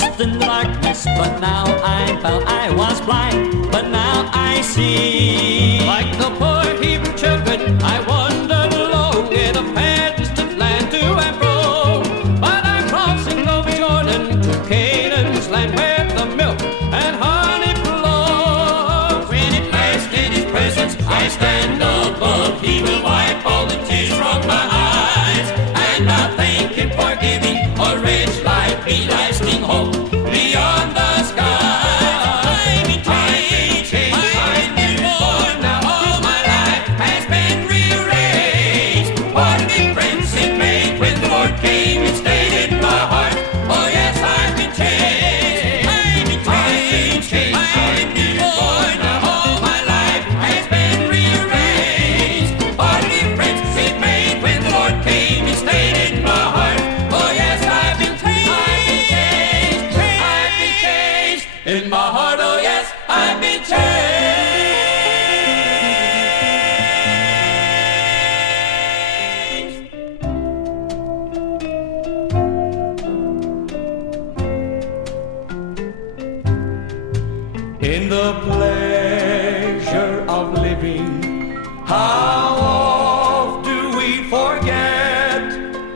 lost in the darkness, but now I found I was blind, but now I see. Like the poor Hebrew children, I wandered alone in a fair distant land to and fro. But I'm crossing over Jordan to Canaan's land where the milk and honey flow. When at last in his presence I stand above, he will wipe all the tears from my eyes, and I thank him for giving a rich life, be lasting hope beyond the sky. I've been changed, I've been born, now all my life has been rearranged. What a difference it made when the Lord came and stayed in my heart. Oh yes, I've been changed, I've been changed, I've been born, now all my life has been rearranged. What a difference it made when the Lord came and stayed in my heart. Oh yes, I've been changed, I've been changed in my heart. Oh yes, I've been changed. In the pleasure of living, how oft do we forget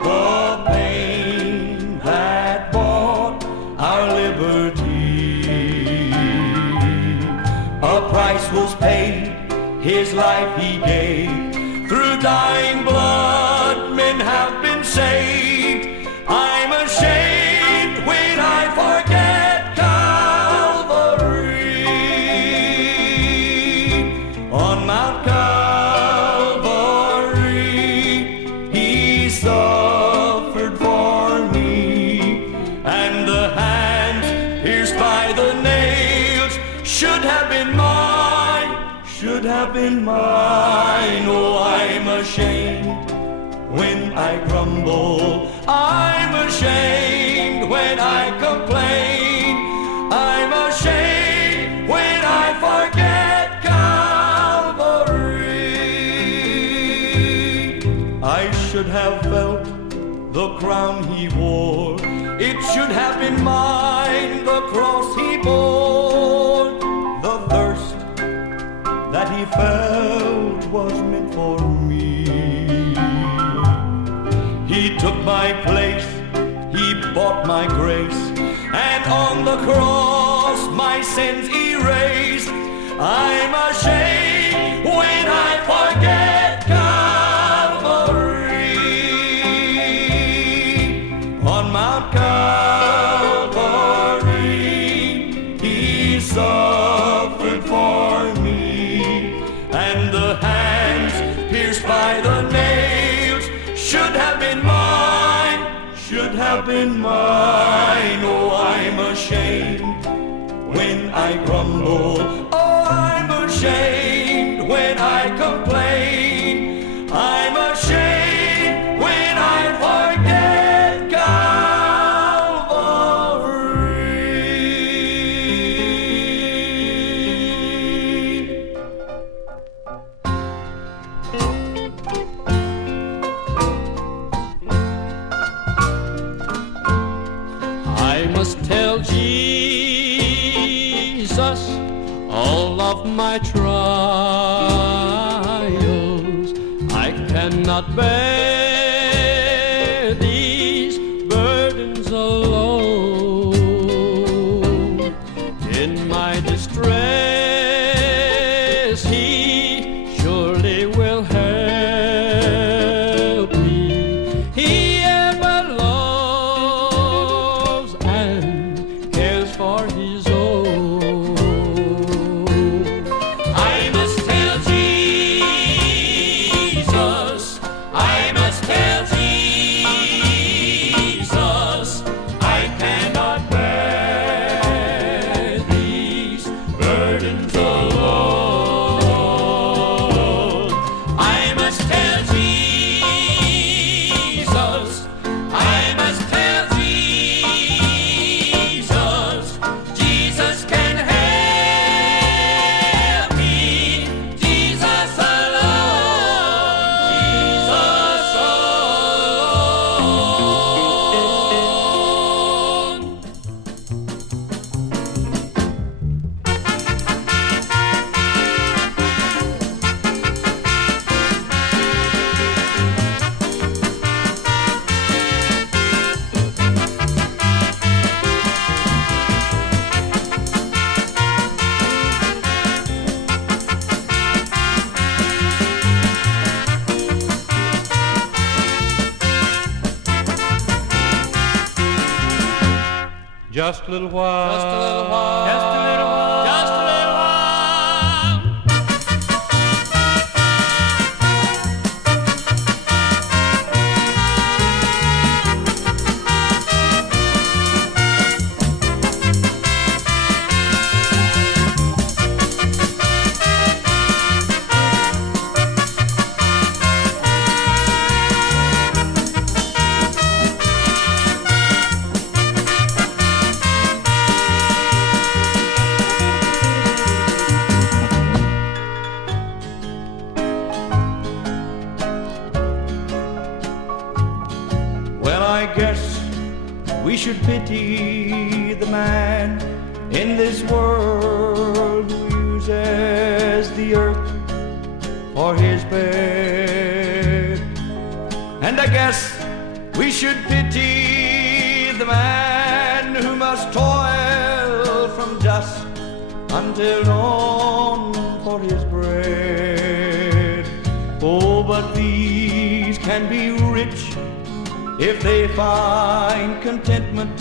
the pain that bought our liberty? A price was paid, his life he gave. Through dying blood, men have been saved. I'm ashamed when I forget Calvary. On Mount Calvary, he suffered for me, and the hands pierced by the nails should have been mine, should have been mine. Oh, I'm ashamed when I grumble, I'm ashamed when I complain, I'm ashamed when I forget Calvary. I should have felt the crown he wore, it should have been mine, the cross he bore. The thirst that he felt was meant for me. He took my place, he bought my grace, and on the cross my sins erased. I'm ashamed when I forget Calvary. On Mount Calvary, he suffered for me, and the hands pierced by the nails should have been mine, should have been mine. Oh, I'm ashamed when I grumble, oh, I'm ashamed when I complain, I'm ashamed when I forget I must tell Jesus all of my trials. I cannot bear these burdens alone. In my distress, he surely will help me. He ever loves and cares for his own. I must tell Jesus, I must just a little while. Just a little while. Just a little while. Just a little while. I guess we should pity the man in this world who uses the earth for his bed. And I guess we should pity the man who must toil from dusk until dawn for his bread. Oh, but these can be rich if they find contentment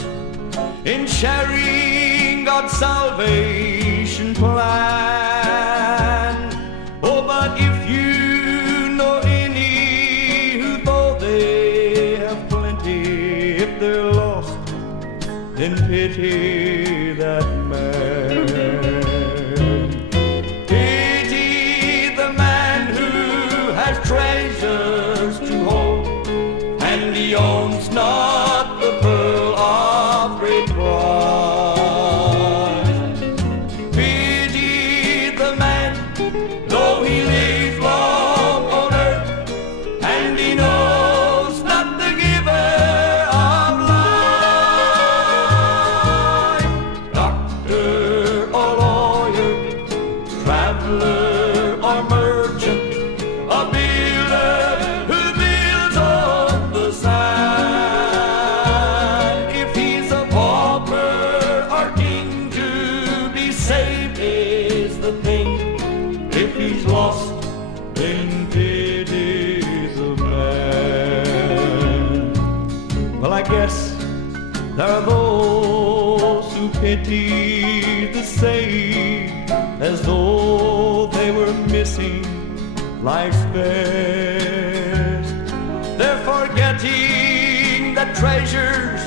in sharing God's salvation plan. Oh, but if you know any who, though they have plenty, if they're lost, then pity that man. Pity the man who has treasures to hold, and he owns not the pearl of great price. Pity the man, though he lives long on earth, and he knows not the giver of life. Doctor or lawyer, traveler or merchant, a builder who builds on the sand. If he's a pauper or king, to be saved is the thing. If he's lost, then pity the man. Well, I guess there are those who pity the saved as though they were missing life's best. They're forgetting that treasures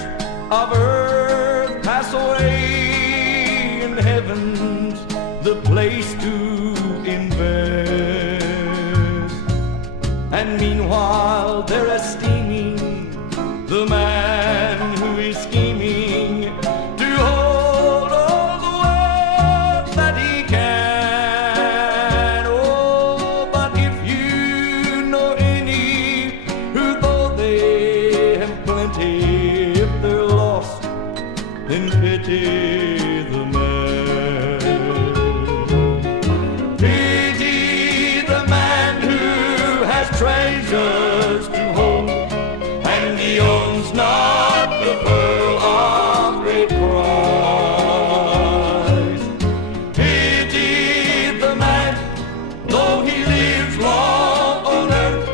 of earth pass away, and heaven's the place to invest. And meanwhile they're esteeming the man who is scheming to hold all the wealth that he can. Oh, but if you know any who, though they have plenty, if they're lost, then pity the man. Pity the man who has treasures to hold, and he owns not the pearl of great price. Pity the man, though he lives long on earth,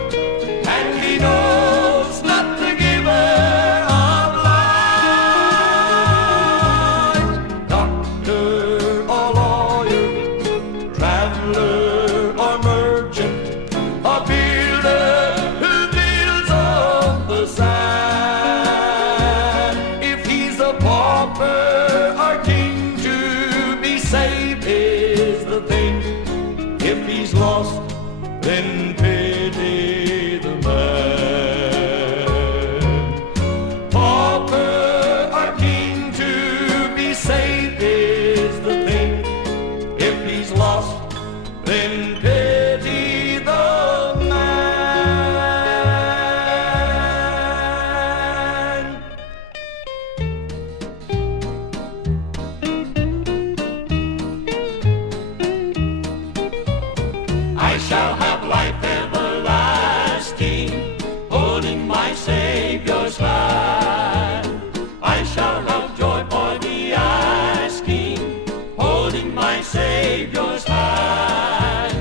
and he knows not the giver of life. Doctor or lawyer, traveler or merchant, a builder who builds on the sand. If he's a pauper or king, to be saved is the thing. If he's lost, then pity the man. Pauper or king, to be saved is the thing. If he's lost, then pity the man. I shall have life everlasting, holding my Savior's hand. I shall have joy for the asking, holding my Savior's hand.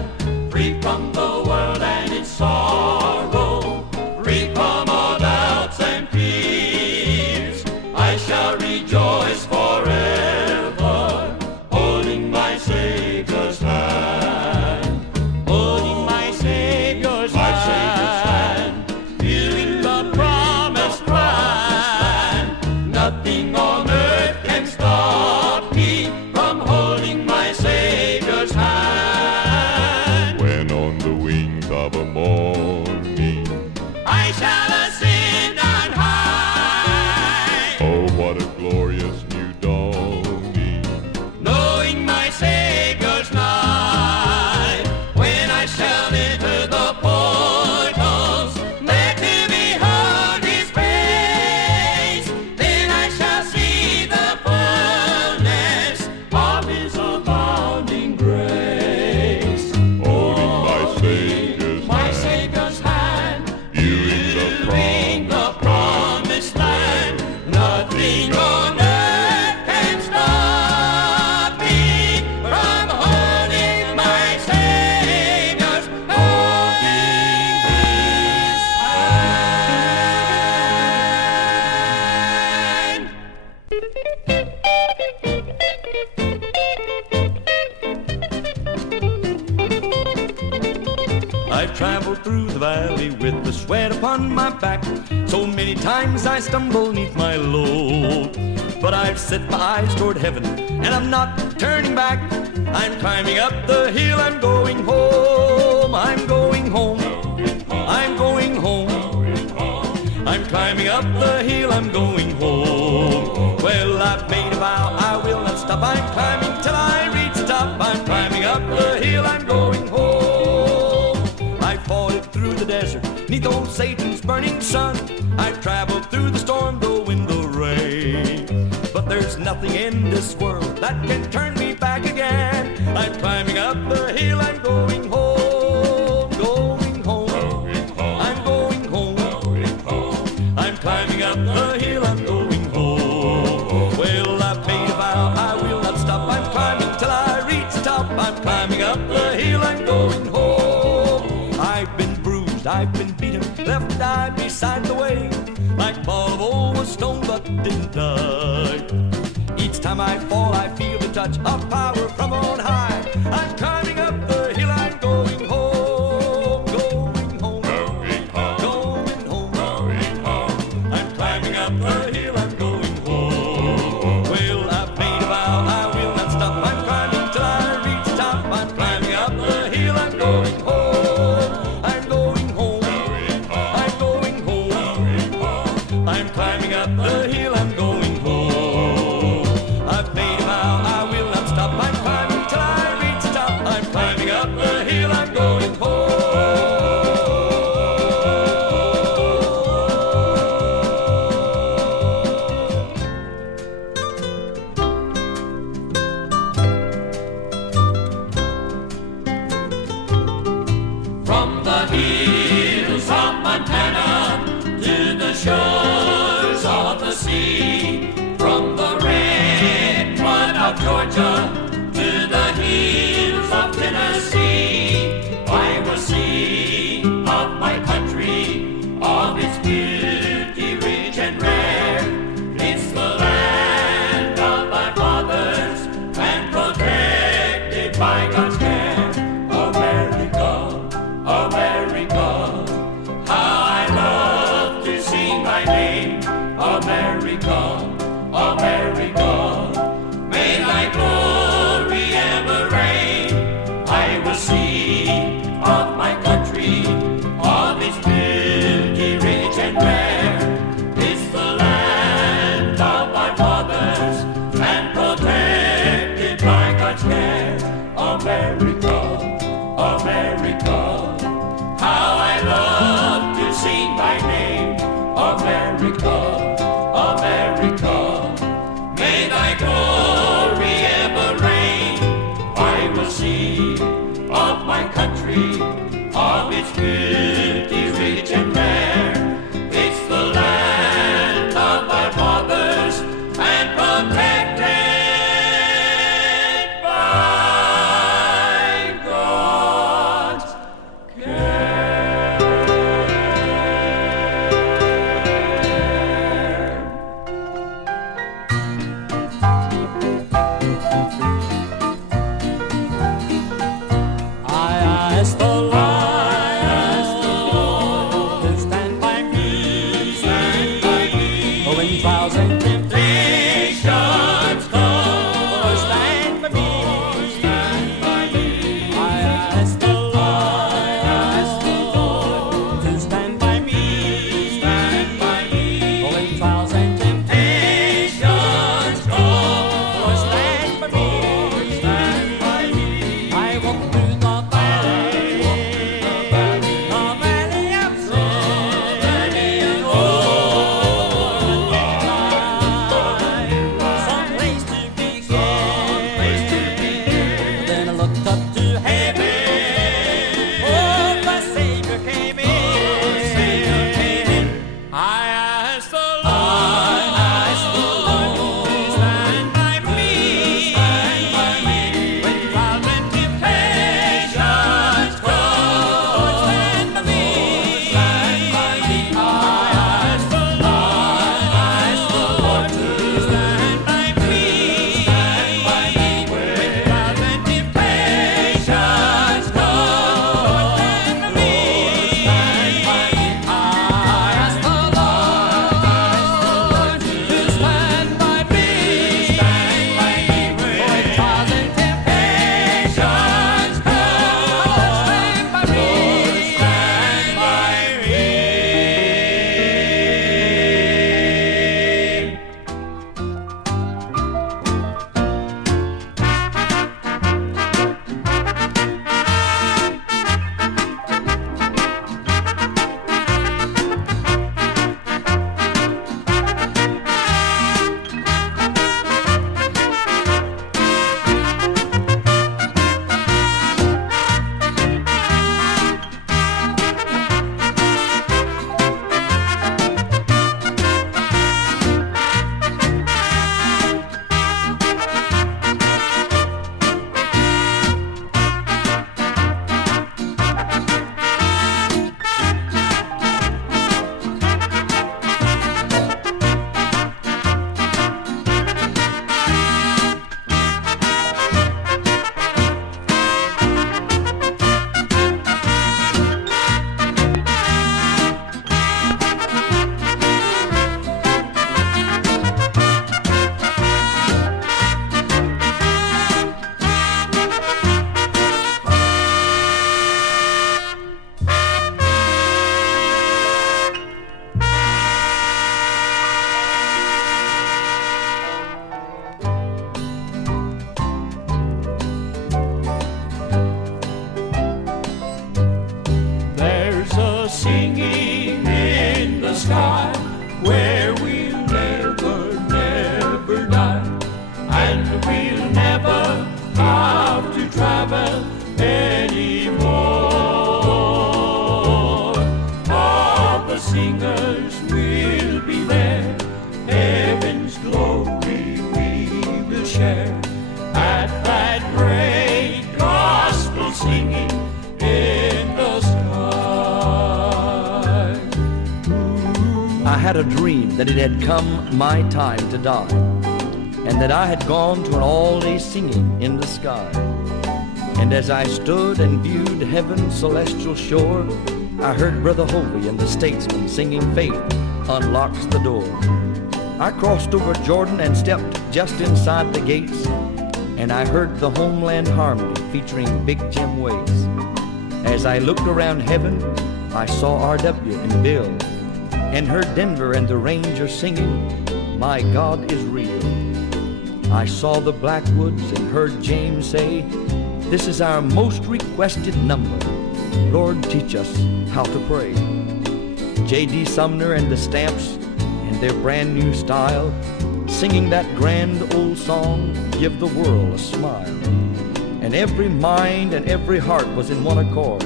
Free from the world and its sorrow, free from all doubts and fears, I shall rejoice for I've traveled through the valley with the sweat upon my back. So many times I stumble neath my load. But I've set my eyes toward heaven, and I'm not turning back. I'm climbing up the hill, I'm going home. I'm going home. I'm going home. I'm climbing up the hill, I'm going home. Well, I've made a vow, I will not stop. I'm climbing till I reach the top. I'm climbing up the hill, I'm going home. I fought through the desert, neath old Satan's burning sun. I've traveled through the storm, the wind, the rain. But there's nothing in this world that can turn me back again. I'm climbing up the hill, I'm going home. Going home. I'm going home. I'm climbing up the hill, I'm going home. Well, I've made a vow, I will not stop. I'm climbing till I reach the top. I'm climbing up the hill, I'm going home. I've been bruised, I've been beaten, left to die beside the way. Like ball of old was stone but didn't die. Each time I fall, I feel the touch of power from on high. I'm climbing up the hill, I'm going home. Going home. Going home. Going home. I'm climbing up the hill, I'm going home. Well, I've made a vow, I will not stop. I'm climbing till I reach the top. I'm climbing up the hill, I'm going home. I'm going home. I'm going home. I'm climbing up the hill, I'm going home. I've made a vow, I will not stop. I'm climbing till I reach the top. I'm climbing up the hill, I'm going home. From the hills of Montana to the shores of the sea, from the red mud of Georgia to the hills of Tennessee, I will sing of my country, of its beauty rich and rare. It's the land of my fathers and protected by God's care. America, America, how I love to sing thy name. America, America, may thy glory ever reign. I will sing of my country, of its beauty rich and rare. It's the land of my fathers and protected by God's care. America, America, how I love to sing thy name. America, America, may thy glory ever reign. I will sing of my country, of its beauty rich and rare. It's the land of my fathers and protected by God's care. I ask the Lord to stand by me, when trials and temptations come. Stand by me. I ask the Lord to stand by me, when trials and temptations come. Stand by me. I walk through the valley of sin, some place to begin. Then I looked up to heaven, oh, my Savior came in. I asked the Lord to stand by me, when trials and temptations come. Stand by me. I asked the Lord to stand by me, when trials and temptations had a dream that it had come my time to die, and that I had gone to an all-day singing in the sky. And as I stood and viewed heaven's celestial shore, I heard Brother Hovey and the Statesman singing Faith Unlocks the Door. I crossed over Jordan and stepped just inside the gates, and I heard the Homeland Harmony featuring Big Jim Waits. As I looked around heaven, I saw R.W. and Bill, and heard Denver and the Rangers singing, My God is Real. I saw the Blackwoods and heard James say, This is our most requested number. Lord, teach us how to pray. J.D. Sumner and the Stamps in their brand new style, singing that grand old song, Give the World a Smile. And every mind and every heart was in one accord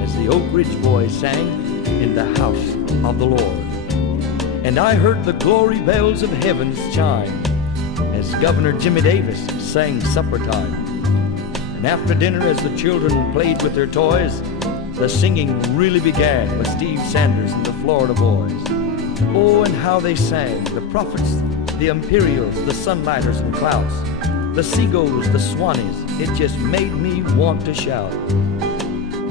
as the Oak Ridge Boys sang in the house of the Lord. And I heard the glory bells of heavens chime as Governor Jimmy Davis sang supper time. And after dinner, as the children played with their toys, the singing really began with Steve Sanders and the Florida Boys. Oh, and how they sang, the Prophets, the Imperials, the Sunlighters and Clouts, the Seagulls, the Swannies. It just made me want to shout.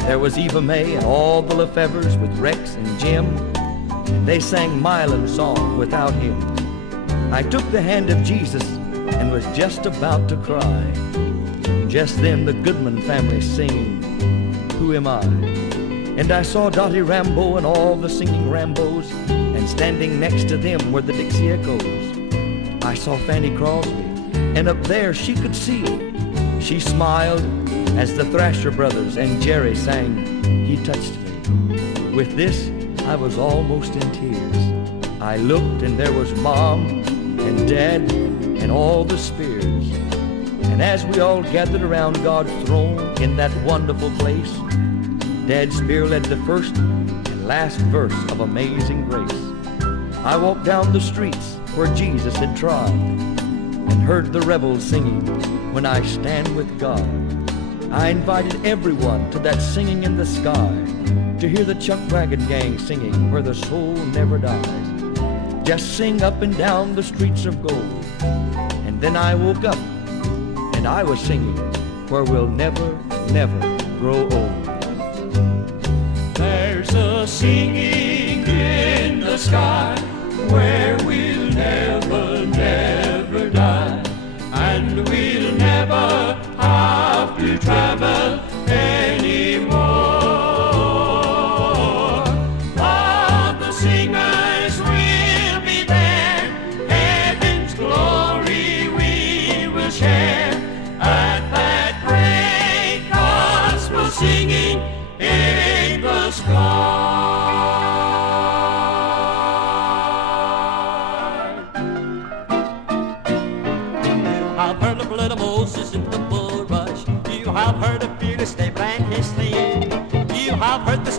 There was Eva Mae and all the Lefevres with Rex and Jim, and they sang Milan's song Without Him. I took the hand of Jesus and was just about to cry. Just then the Goodman family singing, Who Am I? And I saw Dottie Rambo and all the singing Rambos, and standing next to them were the Dixie Echoes. I saw Fanny Crosby, and up there she could see. She smiled as the Thrasher Brothers and Jerry sang, He Touched Me. With this, I was almost in tears. I looked and there was Mom and Dad and all the Spears. And as we all gathered around God's throne in that wonderful place, Dad Spear led the first and last verse of Amazing Grace. I walked down the streets where Jesus had trod and heard the rebels singing, When I Stand with God. I invited everyone to that singing in the sky, to hear the Chuck Wagon Gang singing Where the Soul Never Dies. Just sing up and down the streets of gold. And then I woke up and I was singing Where We'll Never, Never Grow Old. There's a singing in the sky where we'll never, never die, and we'll never have to travel anymore. All the singers will be there, heaven's glory we will share at that great gospel singing in the sky. I've heard the blood of Moses in the bulrush. You have heard the fearless David and his sling. You have heard the